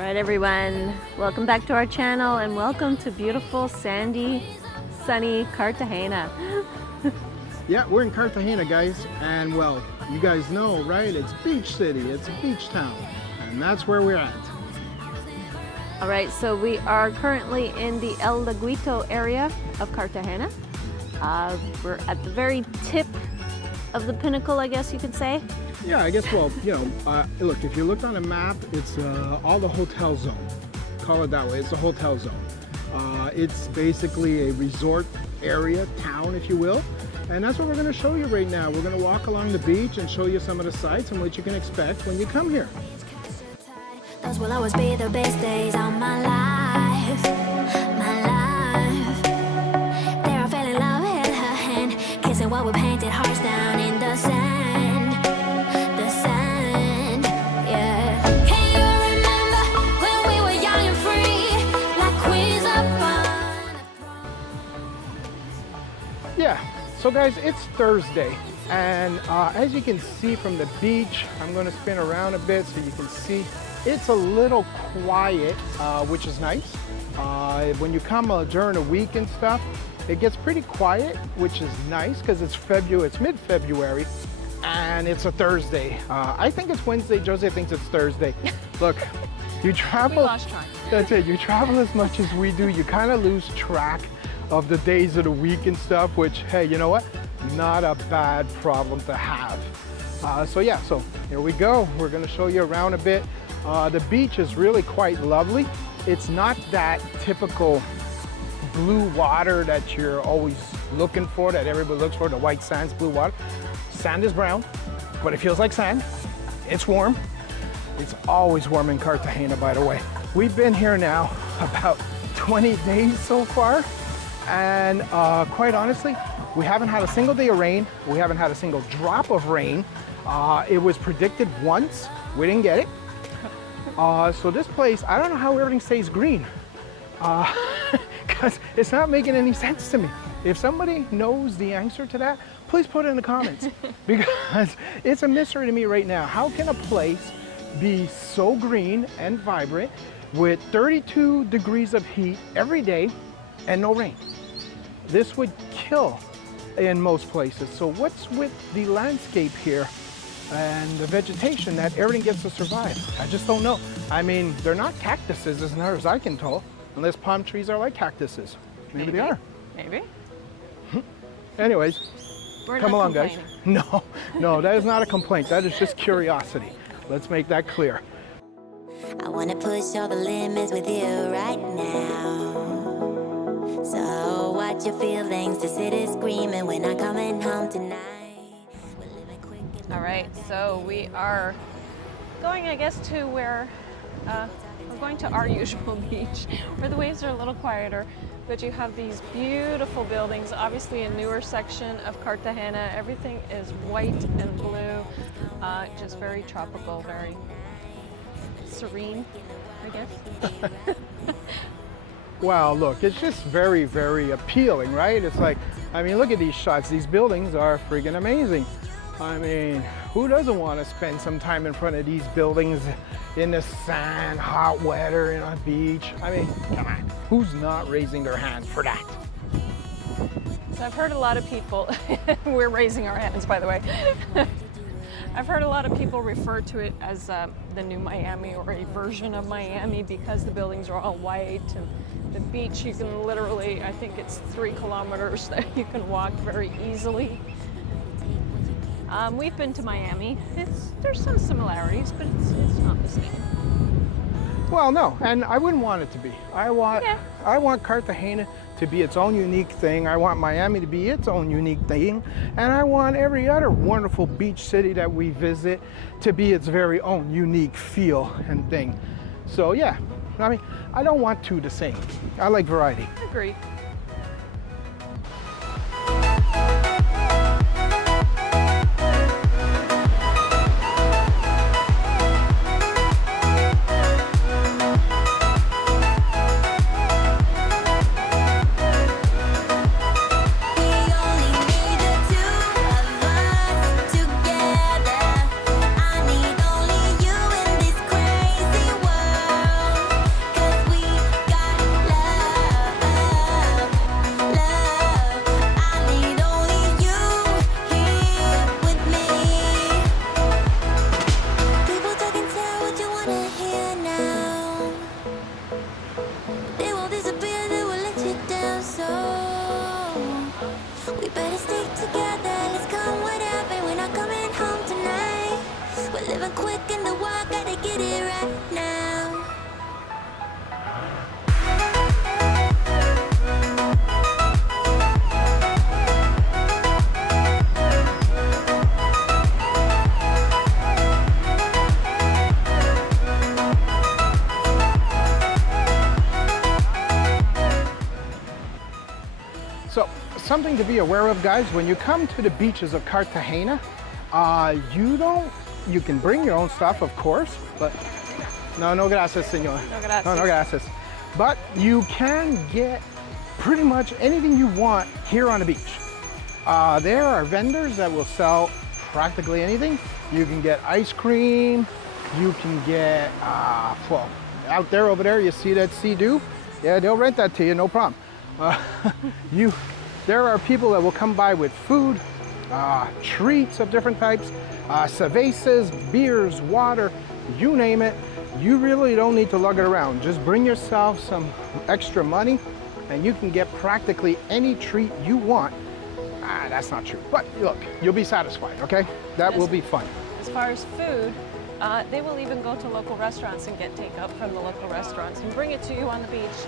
Alright everyone, welcome back to our channel and welcome to beautiful, sandy, sunny Cartagena. Yeah, we're in Cartagena, guys, and well, you guys know, right? It's beach city, it's a beach town, and that's where we're at. Alright, so we are currently in the El Laguito area of Cartagena. We're at the very tip of the pinnacle, I guess you could say. Yeah, I guess, well, you know, look, if you look on a map, it's all the hotel zone. Call it that way, it's a hotel zone. It's basically a resort area, town, if you will. And that's what we're gonna show you right now. We're gonna walk along the beach and show you some of the sights and what you can expect when you come here. Those will always be the best days of my life, my life. There I fell in love, held her hand, kissing while we painted hearts down in the sand, yeah. Can you remember when we were young and free, like queens upon a throne? Yeah, so guys, it's Thursday. And as you can see from the beach, I'm gonna spin around a bit so you can see it's a little quiet, which is nice. When you come during the week and stuff, it gets pretty quiet, which is nice because it's February, it's mid-February, and it's a Thursday. I think it's Wednesday, Jose thinks it's Thursday. Look, you travel, We lost track. That's it, you travel as much as we do, you kind of lose track of the days of the week and stuff, which, hey, you know what? Not a bad problem to have. So yeah, so here we go. We're gonna show you around a bit. The beach is really quite lovely. It's not that typical blue water that you're always looking for, that everybody looks for, the white sands, blue water. Sand is brown, but it feels like sand. It's warm. It's always warm in Cartagena, by the way. We've been here now about 20 days so far, and quite honestly, we haven't had a single day of rain. We haven't had a single drop of rain. It was predicted once. We didn't get it. So this place, I don't know how everything stays green, because it's not making any sense to me. If somebody knows the answer to that, please put it in the comments, because it's a mystery to me right now. How can a place be so green and vibrant with 32 degrees of heat every day and no rain? This would kill in most places. So what's with the landscape here and the vegetation that everything gets to survive? I just don't know. I mean, they're not cactuses as far as I can tell, unless palm trees are like cactuses. Maybe they are. Maybe. Anyways, We're come not along, guys. complaining. No, that is not a complaint. That is just curiosity. Let's make that clear. I wanna push all the limits with you right now. So watch your feelings, the city's screaming when I'm coming home tonight. All right, so we are going, I guess, to where we're going to our usual beach, where the waves are a little quieter, but you have these beautiful buildings, obviously a newer section of Cartagena. Everything is white and blue, just very tropical, very serene, I guess. Wow, look, it's just very, very appealing, right? It's like, I mean, look at these shots. These buildings are freaking amazing. I mean, who doesn't want to spend some time in front of these buildings in the sand, hot weather, in a beach? I mean, come on, who's not raising their hand for that? So I've heard a lot of people, we're raising our hands, by the way. I've heard a lot of people refer to it as the new Miami, or a version of Miami, because the buildings are all white, and the beach, you can literally, I think it's 3 kilometers that you can walk very easily. We've been to Miami. There's some similarities, but it's not the same. Well, no, and I wouldn't want it to be. I want Cartagena to be its own unique thing. I want Miami to be its own unique thing. And I want every other wonderful beach city that we visit to be its very own unique feel and thing. So yeah, I mean, I don't want two the same. I like variety. Agreed. I need only you in this crazy world. something to be aware of, guys. When you come to the beaches of Cartagena, you can bring your own stuff, of course, but no gracias, señor. No gracias. No gracias. But you can get pretty much anything you want here on the beach. There are vendors that will sell practically anything. You can get ice cream, you can get, well, out there, over there, you see that Sea-Doo? Yeah, they'll rent that to you, no problem. There are people that will come by with food, treats of different types, cervezas, beers, water, you name it. You really don't need to lug it around. Just bring yourself some extra money and you can get practically any treat you want. That's not true, but look, you'll be satisfied, okay? That will be fun. As far as food, they will even go to local restaurants and get takeout from the local restaurants and bring it to you on the beach.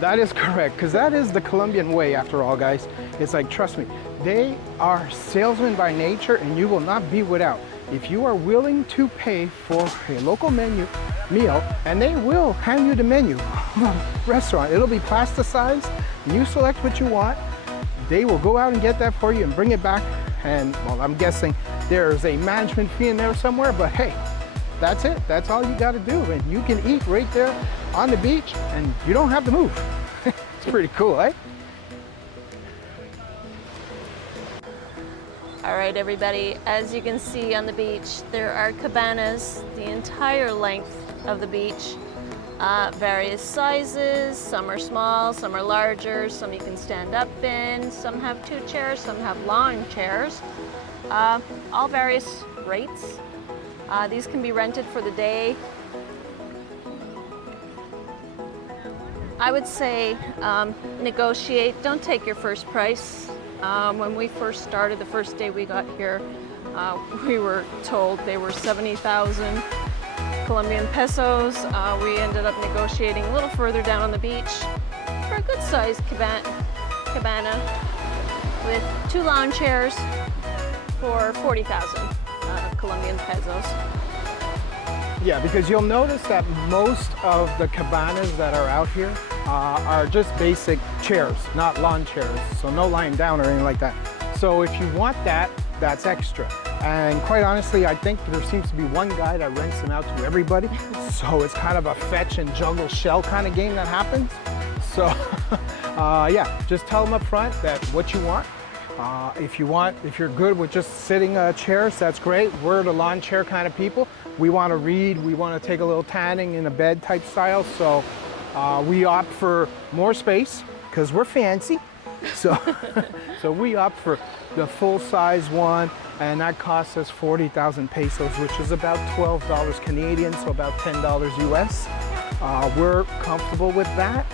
That is correct, because that is the Colombian way after all, guys. It's like, trust me, they are salesmen by nature and you will not be without. If you are willing to pay for a local meal, and they will hand you the menu restaurant. It'll be plasticized. You select what you want. They will go out and get that for you and bring it back. And well, I'm guessing there's a management fee in there somewhere, but hey, that's it. That's all you got to do. And you can eat right there on the beach and you don't have to move. It's pretty cool, eh? All right, everybody, as you can see on the beach, there are cabanas the entire length of the beach. Various sizes, some are small, some are larger, some you can stand up in, some have 2 chairs, some have lawn chairs, all various rates. These can be rented for the day. I would say negotiate, don't take your first price. When we first started, the first day we got here, we were told they were 70,000 Colombian pesos. We ended up negotiating a little further down on the beach for a good sized cabana with 2 lawn chairs for 40,000 Colombian pesos. Yeah, because you'll notice that most of the cabanas that are out here are just basic chairs, not lawn chairs. So no lying down or anything like that. So if you want that, that's extra. And quite honestly, I think there seems to be one guy that rents them out to everybody. So it's kind of a fetch and juggle shell kind of game that happens. So yeah, just tell them up front that what you want. If you're good with just sitting chairs, that's great. We're the lawn chair kind of people. We want to read, we want to take a little tanning in a bed type style. So we opt for more space because we're fancy. So, so we opt for the full-size one, and that costs us 40,000 pesos, which is about $12 Canadian, so about $10 US. We're comfortable with that.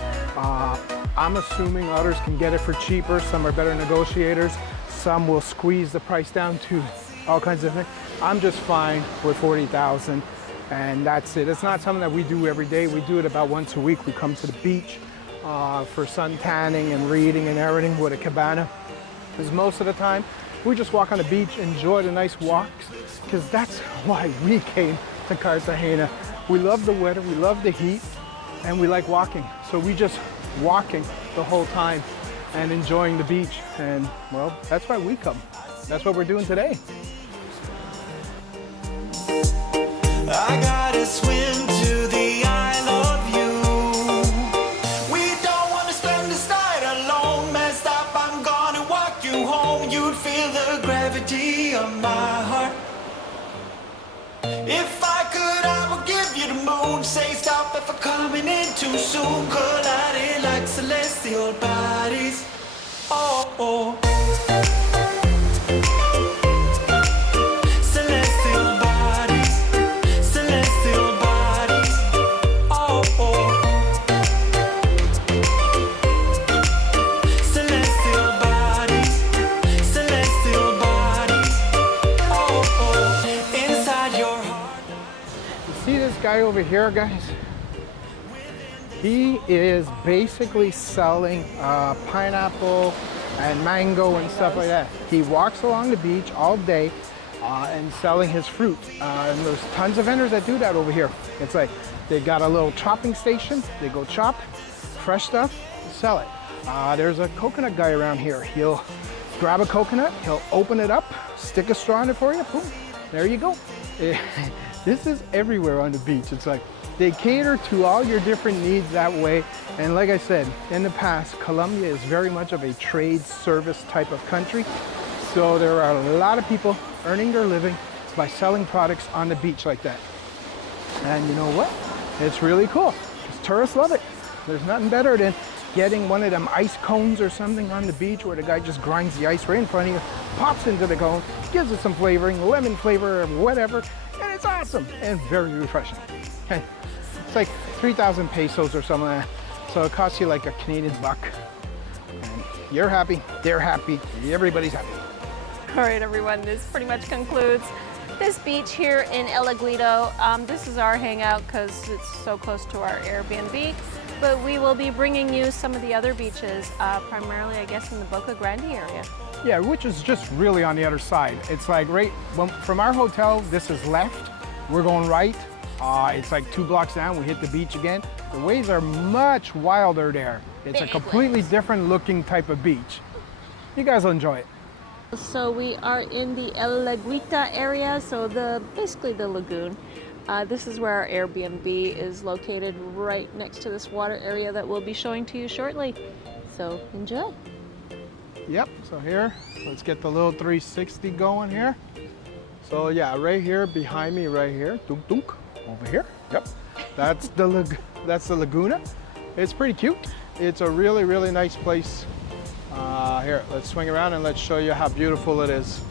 I'm assuming others can get it for cheaper. Some are better negotiators. Some will squeeze the price down to all kinds of things. I'm just fine with 40,000, and that's it. It's not something that we do every day. We do it about once a week. We come to the beach for sun tanning and reading and everything with a cabana. Because most of the time, we just walk on the beach, enjoy the nice walks, because that's why we came to Cartagena. We love the weather, we love the heat, and we like walking. So we just walking the whole time and enjoying the beach. And well, that's why we come. That's what we're doing today. I gotta swim to the Isle of You. We don't wanna spend this night alone. Messed up, I'm gonna walk you home. You'd feel the gravity of my heart. If I could, I would give you the moon. Say stop if I'm coming in too soon. Colliding like celestial bodies. Oh, oh. Guy over here, guys, he is basically selling pineapple and mango and stuff like that. He walks along the beach all day and selling his fruit. And there's tons of vendors that do that over here. It's like they got a little chopping station. They go chop fresh stuff, sell it. There's a coconut guy around here. He'll grab a coconut, he'll open it up, stick a straw in it for you, boom, there you go. This is everywhere on the beach. It's like they cater to all your different needs that way. And like I said, in the past, Colombia is very much of a trade service type of country. So there are a lot of people earning their living by selling products on the beach like that. And you know what? It's really cool, because tourists love it. There's nothing better than getting one of them ice cones or something on the beach where the guy just grinds the ice right in front of you, pops into the cone, gives it some flavoring, lemon flavor or whatever, and it's awesome and very refreshing. Okay. It's like 3,000 pesos or something like that. So it costs you like a Canadian buck. And you're happy, they're happy, everybody's happy. All right, everyone, this pretty much concludes this beach here in El Laguito. This is our hangout because it's so close to our Airbnb, but we will be bringing you some of the other beaches, primarily, I guess, in the Boca Grande area. Yeah, which is just really on the other side. It's like from our hotel, this is left, we're going right. It's like 2 blocks down, we hit the beach again. The waves are much wilder there. It's a completely different looking type of beach. You guys will enjoy it. So we are in the El Laguita area, so basically the lagoon. This is where our Airbnb is located, right next to this water area that we'll be showing to you shortly. So enjoy. Yep, so here, let's get the little 360 going here. So yeah, right here, behind me, right here, dunk dunk, over here. Yep, that's the Laguna. It's pretty cute. It's a really, really nice place. Here, let's swing around and let's show you how beautiful it is.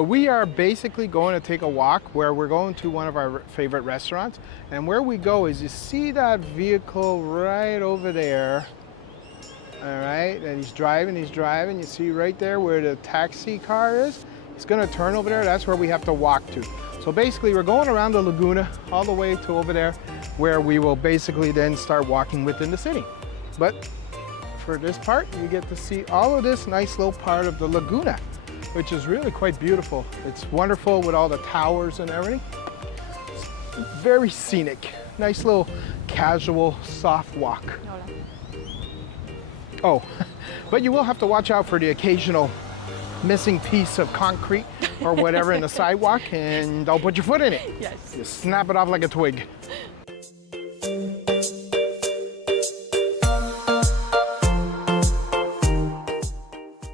We are basically going to take a walk where we're going to one of our favorite restaurants. And where we go is, you see that vehicle right over there. All right, and he's driving. You see right there where the taxi car is? He's gonna turn over there, that's where we have to walk to. So basically we're going around the Laguna all the way to over there, where we will basically then start walking within the city. But for this part, you get to see all of this nice little part of the Laguna, which is really quite beautiful. It's wonderful with all the towers and everything. It's very scenic. Nice little casual, soft walk. Oh, but you will have to watch out for the occasional missing piece of concrete or whatever in the sidewalk, and don't put your foot in it. Yes. You snap it off like a twig.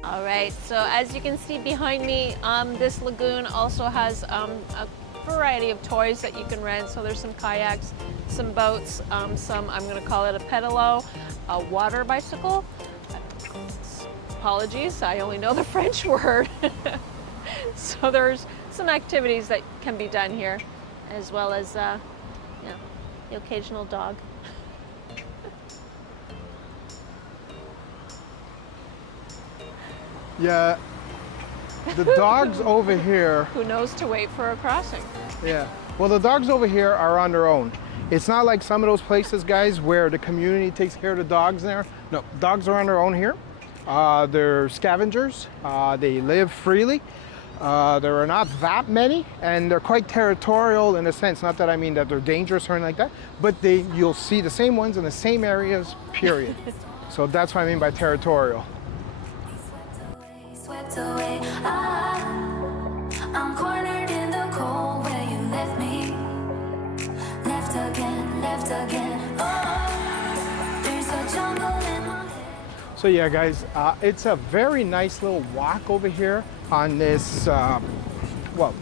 All right, so as you can see behind me, this lagoon also has a variety of toys that you can rent. So there's some kayaks, some boats, some, I'm gonna call it a pedalo, a water bicycle. Apologies, I only know the French word. So there's some activities that can be done here, as well as the occasional dog. Yeah, the dogs over here. Who knows to wait for a crossing? Yeah, well, the dogs over here are on their own. It's not like some of those places, guys, where the community takes care of the dogs there. No, dogs are on their own here. They're scavengers. They live freely. There are not that many, and they're quite territorial in a sense. Not that I mean that they're dangerous or anything like that, but you'll see the same ones in the same areas, period. So that's what I mean by territorial. Swept away. I'm cornered in the cold where you left me. Left again. Oh, there's a jungle in my head. So yeah, guys, it's a very nice little walk over here on this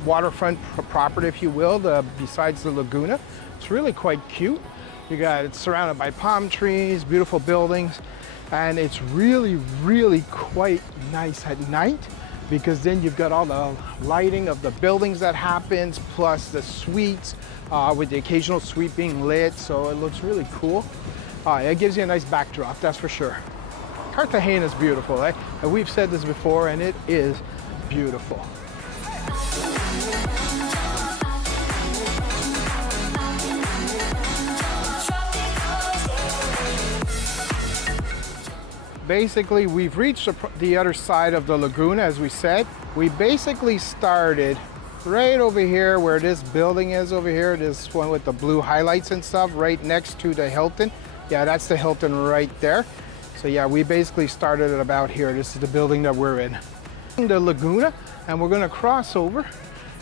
waterfront property, if you will, besides the Laguna. It's really quite cute. It's surrounded by palm trees, beautiful buildings, and it's really, really quite nice at night, because then you've got all the lighting of the buildings that happens, plus the suites, with the occasional suite being lit, so it looks really cool. It gives you a nice backdrop, that's for sure. Cartagena is beautiful, eh? And we've said this before, and it is beautiful. basically we've reached the other side of the Laguna, as we said. We basically started right over here where this building is over here, this one with the blue highlights and stuff, right next to the Hilton. Yeah, that's the Hilton right there. So yeah, we basically started at about here. This is the building that we're in. The Laguna, and we're gonna cross over,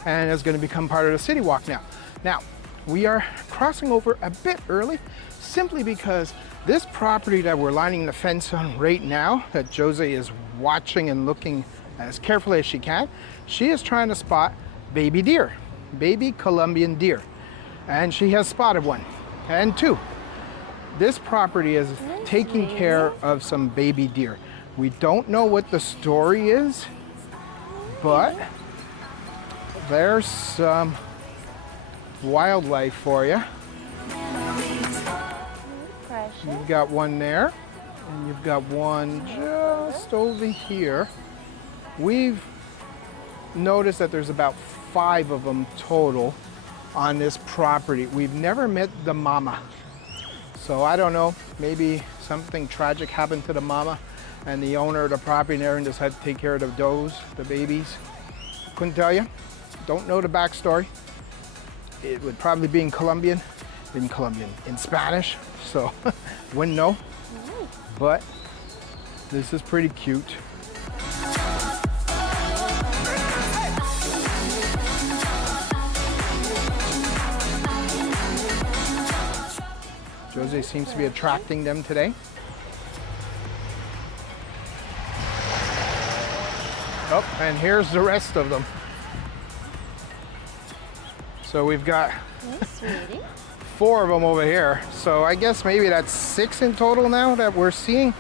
and it's gonna become part of the city walk now. Now, we are crossing over a bit early, simply because this property that we're lining the fence on right now, that Jose is watching and looking as carefully as she can, she is trying to spot baby deer, baby Colombian deer. And she has spotted one and two. This property is taking care of some baby deer. We don't know what the story is, but there's some wildlife for you. You've got one there, and you've got one just over here. We've noticed that there's about 5 of them total on this property. We've never met the mama. So I don't know, maybe something tragic happened to the mama and the owner of the property there and just had to take care of the does, the babies. Couldn't tell you, don't know the backstory. It would probably be in Colombian, in Spanish, so wouldn't know. But this is pretty cute. Jose seems to be attracting them today. Oh, and here's the rest of them. So we've got 4 of them over here. So I guess maybe that's 6 in total now that we're seeing.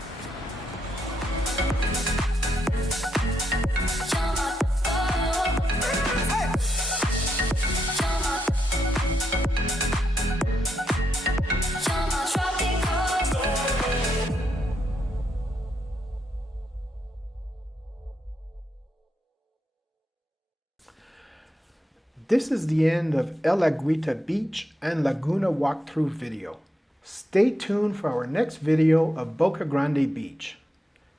This is the end of El Laguito Beach and Laguna walkthrough video. Stay tuned for our next video of Boca Grande Beach.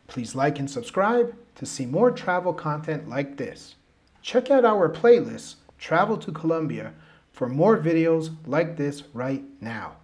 Please like and subscribe to see more travel content like this. Check out our playlist, Travel to Colombia, for more videos like this right now.